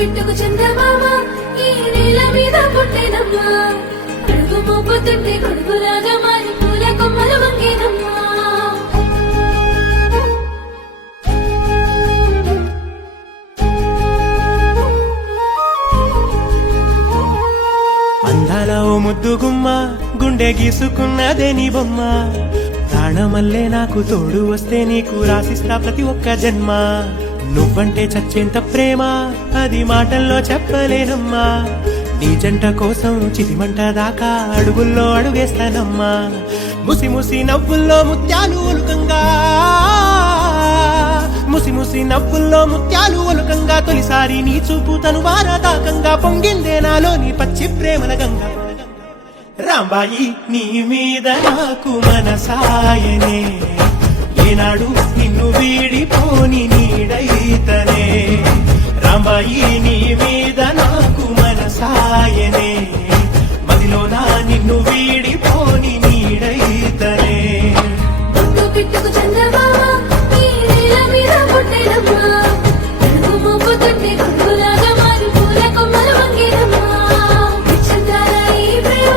పిట్టుకు చందమామ ఈ నేల మీద పుట్టినమ్మా అడుగు మోపుతుంటే కొడుకులాగా మారి పూల కొమ్మలు వంగేనమ్మా అందాల ఓ ముద్దు గుమ్మ గుండె గీసుకున్నదే నీ బొమ్మ ప్రాణమల్లే నాకు తోడు వస్తే నీకు రాసిస్తా ప్రతి ఒక్క జన్మ నువ్వంటే చచ్చేంత ప్రేమ అది మాటల్లో చెప్పలేనమ్మా నీ జంట కోసం చితిమంట దాకా అడుగుల్లో అడుగేస్తానమ్మా ముసి ముసి నవ్వుల్లో ముత్యాలు ఒలుకంగా ముసి ముసి నవ్వుల్లో ముత్యాలు ఒలుకంగా తొలిసారి నీ చూపు తను వారదాకంగా పొంగిందే నాలో నీ పచ్చి ప్రేమల గంగా రాంబాయి నీ మీద నాకు మనసాయనే ఏనాడు నిన్ను వీడిపోని నీడైతనే రాంబాయి నీ మీద నాకు మనసాయనే మదిలోన నిన్ను వీడిపోని నీడైతనే ముద్దు పిట్టుకు చందమామ ఈ నేల మీద పుట్టినమ్మా అడుగు మోపుతుంటే కొడుకులాగా మారి పూల కొమ్మలు వంగేనమ్మా విచిత్రాల ఈ ప్రేమ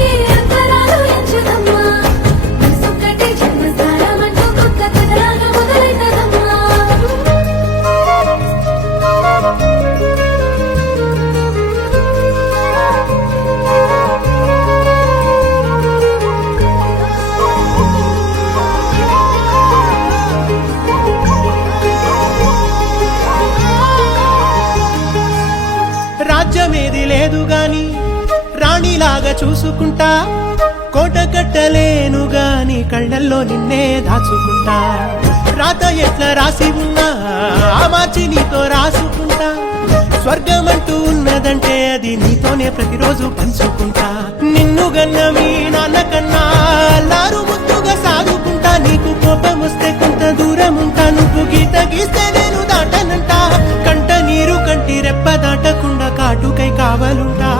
ఈ అంతరాలు ఎంచుదమ్మా మనసొక్కటి జన్మస్థానం అంటూ కొత్త కథలాగా మొదలైతదమ్మా రాజ్యమేది లేదు గాని రాణిలాగా చూసుకుంటా కోట కట్టలేను గాని కళ్ళల్లో నిన్నే దాచుకుంటా రాత ఎట్లా రాసి ఉన్నా ఆ మార్చి నీతో రాసుకుంటా స్వర్గమంటూ ఉన్నదంటే అది నీతోనే ప్రతిరోజు పంచుకుంటా నిన్ను గన్న మీ నాన్న కన్నా అల్లారు ముద్దుగా సాగుకుంటా నీకు కోపం వస్తే కొంత దూరం ఉంటా నువ్వు గీత గీస్తే నేను దాటనంట కంట నీరు కంటి రెప్ప దాటకుండా కాటుకై కావలుంటా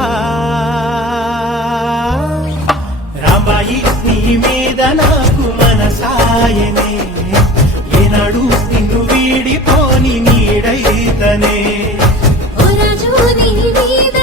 రాంబాయి నీ మీద నాకు మనసాయనే ఏనాడు నిన్ను వీడిపోని నీడైతనే ఓ రాజు నీ మీద